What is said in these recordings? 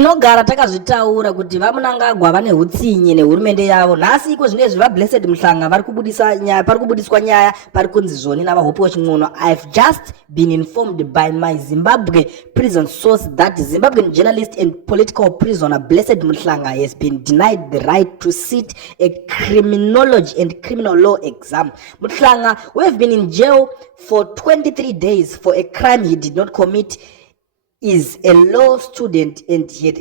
tinogara takazvitaura kuti vamunangagwa vane hutsinye nehurumende yavo. Nhasi iko zvinezvi vaBlessed Mhlanga vari kubudiswa nyaya pari kunzi zvoni navahopi weching'ono. I've just been informed by my Zimbabwe prison source that Zimbabwean journalist and political prisoner Blessed Mhlanga has been denied the right to sit a criminology and criminal law exam. Mhlanga, who have been in jail for 23 days for a crime he did not commit, is a law student and he had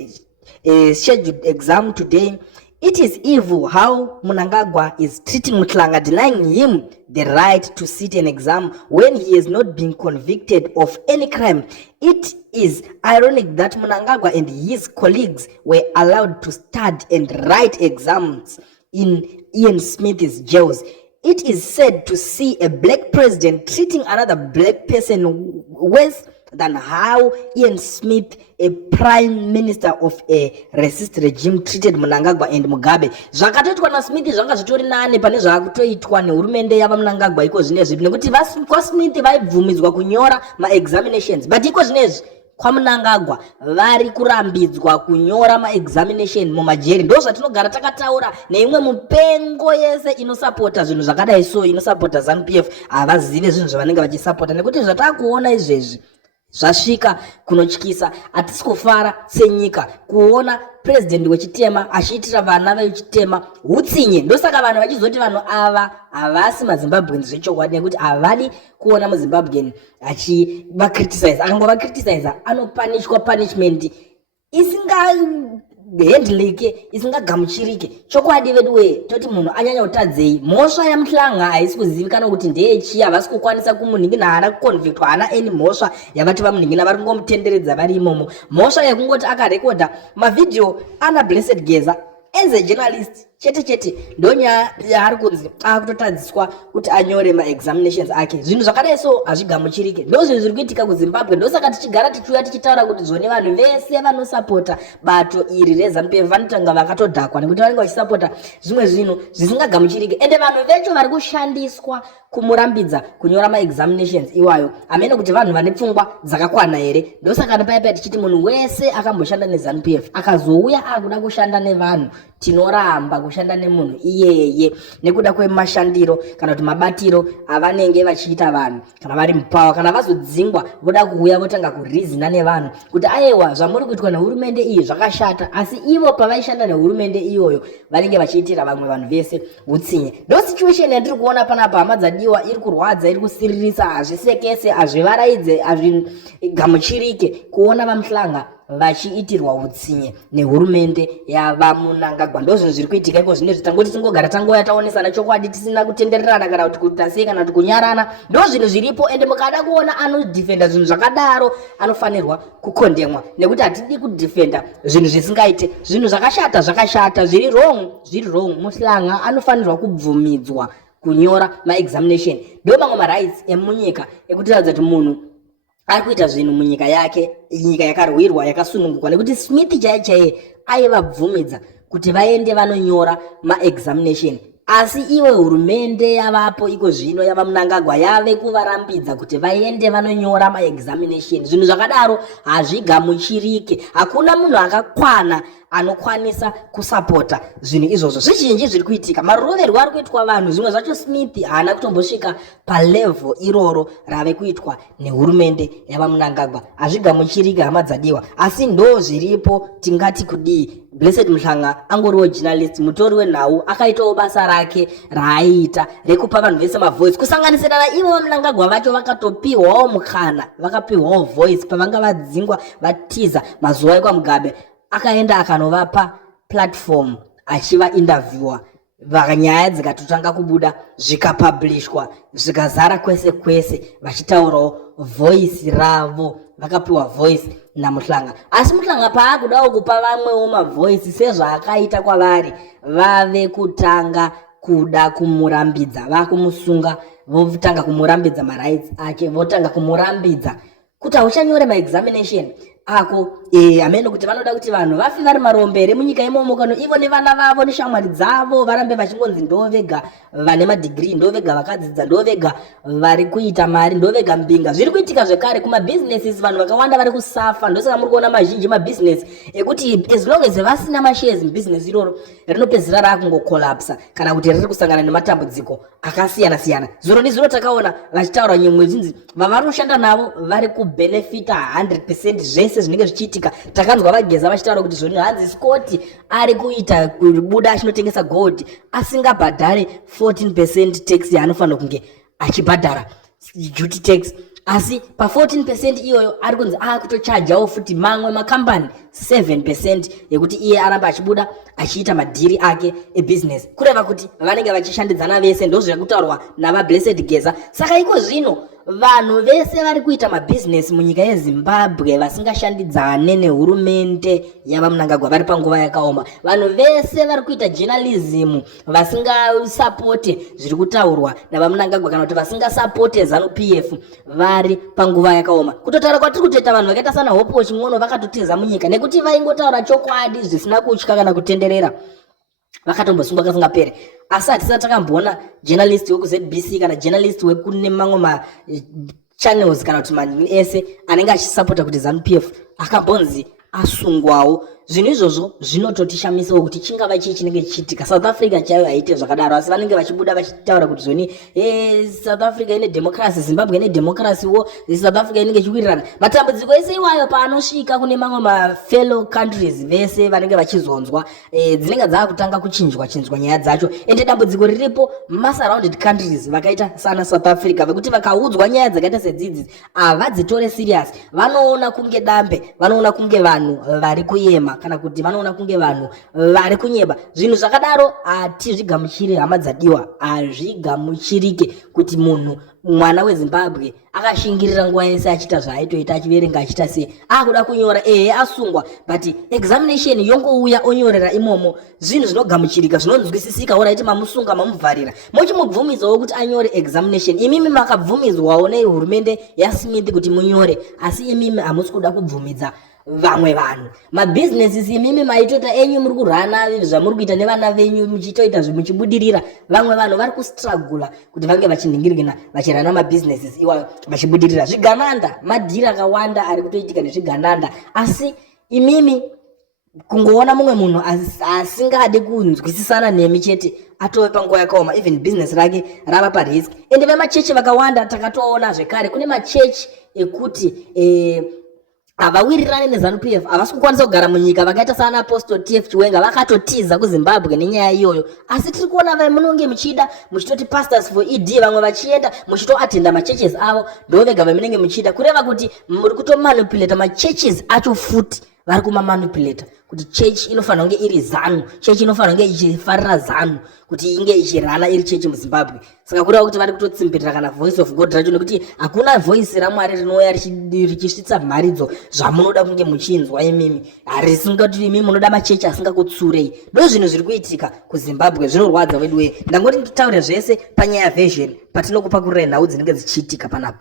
a scheduled exam today. It is evil how Mnangagwa is treating Mhlanga, denying him the right to sit an exam when he has not been convicted of any crime. It is ironic that Mnangagwa and his colleagues were allowed to study and write exams in Ian Smith's jails. It is sad to see a black president treating another black person worse than how Ian Smith, a prime minister of a racist regime, treated Mnangagwa and Mugabe. Zvakatoitwa na Smith zvanga zvitori nane pane zvakutoitwa nehurumende yava Mnangagwa iko zvinezvi, nekuti kwaSmith vaibvumidzwa kunyora ma-examinations, but iko zvinezvi kwaMnangagwa vari kurambidzwa kunyora ma-examination mumajeri. Ndo zvatinogara takataura neimwe mupengo yese inosapota zvinhu zvakadai so, inosapota ZANU-PF havazive zvinhu zvavanenge vachisapota, nekuti zvatakuona izvezvi zvasvika kunotyisa. Hatisi kufara senyika kuona president wechitema achiitira vana vechitema hutsinye. Ndosaka vanhu vachizoti vanhu ava havasi maZimbabweans zvechokwadi, nekuti havadi kuona muZimbabwean achivacriticize. Akangova-criticize anopanishwa punishment isingahandlike, isingagamuchirike. Chokwadi vedu we toti munhu anyanya utadzei. Mhosva yaMhlanga haisi kuzivikanwa kuti ndeyechii, havasi kukwanisa kumunhingina, haana kuconvictwa, haana eni mhosva yavati vamunhingina, vari kungomutenderedza vari imomo. Mhosva yekungoti akarekodha mavideo ana Blessed Geza as a journalist chete ndonya yaari kunzi akutotadziswa kuti anyore ma-examinations ake. Zvinhu zvakadai so hazvigamuchirike. Ndo zvinhu zviri kuitika kuZimbabwe. Ndosaka tichigara tichiuya tichitaura kuti zvone vanhu vese vanosapota bato iri reZANU-PF vanotanga vakatodhakwa, nekuti vanenge vachisapota zvimwe zvinhu zvisingagamuchirike. Ende vanhu vecho vari kushandiswa kumurambidza kunyora ma-examinations iwayo amene kuti vanhu vane pfungwa dzakakwana here. Ndosaka paya tichiti munhu wese akamboshanda neZANU-PF akazouya akuda kushanda nevanhu, tinoramba kushanda nemunhu iyeye nekuda kwemashandiro kana kuti mabatiro avanenge vachiita vanhu kana vari mupawa. Kana vazodzingwa voda kuuya votanga kurizina nevanhu kuti aiwa zvamuri kuitwa nehurumende iyi zvakashata, asi ivo pavaishanda nehurumende iyoyo vanenge vachiitira vamwe vanhu vese hutsinye. Ndo situation yandiri kuona panapa, hama dzadiwa, iri kurwadza, iri kusiririsa, hazvisekese, hazvivaraidze, hazvigamuchirike kuona vaMhlanga vachiitirwa hutsinye nehurumende yavaMnangagwa. Ndo zvinhu zviri kuitika iko zvinezvi. Tangoti tingogara tangoya taonesana chokwadi tisina kutendererana kana kuti kutasei kana kuti kunyarana. Ndo zvinhu zviripo, ende mukada kuona anodhifenda zvinhu zvakadaro anofanirwa kukondemwa, nekuti hatidi kudhifenda zvinhu zvisingaite. Zvinhu zvakashata zviri wrong. Mhlanga anofanirwa kubvumidzwa kunyora ma-examination. Ndo mamwe ma-rights emunyika ekuti radza kuti munhu ari kuita zvinhu munyika yake, nyika yakarwirwa yakasununguka, nekuti Smith chaiye aivabvumidza kuti vaende vanonyora ma-examination. Asi iwe hurumende yavapo iko zvino yavaMnangagwa yave kuvarambidza kuti vaende vanonyora ma-examination. Zvinhu zvakadaro hazvigamuchirike. Hakuna munhu akakwana anokwanisa kusapota zvinhu izvozvo. Zvizhinji zviri kuitika, maroverwo ari kuitwa vanhu, zvimwe zvacho Smith haana kutombosvika palevel iroro rave kuitwa nehurumende yavaMnangagwa. Hazvigamuchirike, hama dzadiwa, asi ndo zviripo. Tingati kudii? Blessed Mhlanga angoriwo journalist, mutori wenhau, akaitawo basa rake raaiita rekupa vanhu vese mavoice, kusanganisira naivo vaMnangagwa vacho vakatopiwawo mukana, vakapiwawo voice pavanga vadzingwa vatiza mazuva ekwaMugabe. Akaenda akanovapa platform achiva interviewer, nyaya dzikatotanga kubuda, zvikapublishwa, zvikazara kwese vachitaurawo voice ravo, vakapiwa voice naMhlanga. Asi Mhlanga paakudawo kupa vamwewo mavoice sezvaakaita kwavari, vave kutanga kuda kumurambidza, vakumusunga, votanga kumurambidza ma-rights ake, votanga kumurambidza kuti hauchanyore ma-examination ako amene kuti vanoda kuti vanhu vafi vari marombere munyika imomo kano ivo nevana vavo neshamwari dzavo varambe vachingonzi ndovega vane madegree, ndovega vakadzidza, ndovega vari kuita mari, ndovega mbinga. Zviri kuitika zvekare kumabusinesses, vanhu vakawanda vari kusafa. Ndosaka muri kuona mazhinji mabusiness ekuti as long as vasina mashares mubusiness iroro rinopedzisira rakungokolapsa kana kuti riri kusangana nematambudziko akasiyana siyana. Zuro nezuro takaona vachitaura nyemwe dzinzi vavari kushanda navo vari kubenefita 100% zvese zvinenge zvichiitika. Takanzwa vageza vachitaura kuti zvoni hanzi Scott ari kuita kubuda achinotengesa gold asingabhadhare 14% tax yaanofanira kunge achibhadhara duty tax, asi pa 14% iyoyo ari kunzi akutochajawo futi mamwe makambani 7% yekuti iye aramba achibuda achiita madhiri ake ebusiness, kureva kuti vanenge vachishandidzana vese. Ndozvo zvakutaurwa nava Blessed Geza. Saka iko zvino vanhu vese vari kuita mabusiness munyika yeZimbabwe vasingashandidzane nehurumende yavaMnangagwa vari panguva yakaoma. Vanhu vese vari kuita journalism vasingasapote zviri kutaurwa navaMnangagwa kana kuti vasingasapote ZANU-PF vari panguva yakaoma. Kutotaura kwatiri kutoita vanhu vakaita sana Hope Ching'ono vakatotiza munyika nekuti vaingotaura chokwadi zvisina kutya kana kutenderera, vakatombosungwa kasingapere. Asi hatisati takamboona journalist wekuZBC kana journalist wekune mamwe channels kana kuti manyu ese anenge achisapota kuti ZANU-PF akambonzi asungwawo. Zvinhu izvozvo zvinototishamisawo kuti chingava chii chinenge chichiitika. South Africa chaiyo haite zvakadaro, asi vanenge vachibuda vachitaura kuti zvoni South Africa ine democracy, Zimbabwe ine democracy wo, South Africa inenge ichiwirirana. Matambudziko ese iwayo paanosvika kune mamwe mafellow countries vese vanenge vachizonzwa dzinenge dzakutanga kuchinjwa nyaya dzacho. Ende dambudziko riripo masurrounded countries vakaita sana South Africa vekuti vakaudzwa nyaya dzakaita sedzidzi havadzitore serious, vanoona kunge dambe, vanoona kunge vanhu vari kuyema kana kuti vanoona kunge vanhu vari kunyeba. Zvinhu zvakadaro hatizvigamuchiri, hama dzadiwa, hazvigamuchirike kuti munhu mwana weZimbabwe akashingirira nguva yese achiita zvaaitoita, achiverenga achiita sei, akuda kunyora asungwa, but examination yongouya onyorera imomo. Zvinhu zvinogamuchirika, zvinonzwisisika. Oraiti mamusunga mamuvharira mochimubvumidzwawo kuti anyore examination. Imimi makabvumidzwawo nehurumende yaSmith kuti munyore, asi imimi hamusi kuda kubvumidza vamwe vanhu. Mabusinesses imimi maitoita enyu muri kurana zvamuri kuita nevana venyu muchitoita zvimuchibudirira. Vamwe vanhu vari kustrugula kuti vange vachiningirikana vachirana mabusinesses iwayo vachibudirira. Zvigananda madhiri akawanda ari kutoitika nezvigananda, asi imimi kungoona mumwe munhu asingade kunzwisisana nemi chete atove panguva yakaoma, even business rake rava parisk. Ende vemachechi vakawanda takatoona zvekare kune machechi ekuti havawirirane neZANU-PF, havasi kukwanisa kugara munyika, vakaita sana Apostle TF Chiwenga vakatotiza kuZimbabwe nenyaya iyoyo. Asi tiri kuona vai munonge muchida muchitoti pastors for ED vamwe vachienda muchitoatenda machurches avo, ndovega vai munenge muchida, kureva kuti muri kutomanipulata machurches acho futi vari kumamanipulata kuti church inofanira kunge iri ZANU, church inofanira kunge ichifarira ZANU kuti inge ichirana iri church muZimbabwe. Saka kureva kuti vari kutotsimbirira kana voice of God racho, nekuti hakuna voice raMwari rinouya richisvitsa mharidzo zvamunoda kunge muchinzwa. Imimi harisingati imimi munoda machechi asingakutsurei. Ndo zvinhu zviri kuitika kuZimbabwe, zvinorwadza wedu weye. Ndangoti nditaure zvese panyaya version patinokupa kurira nhau dzinenge dzichiitika panapa.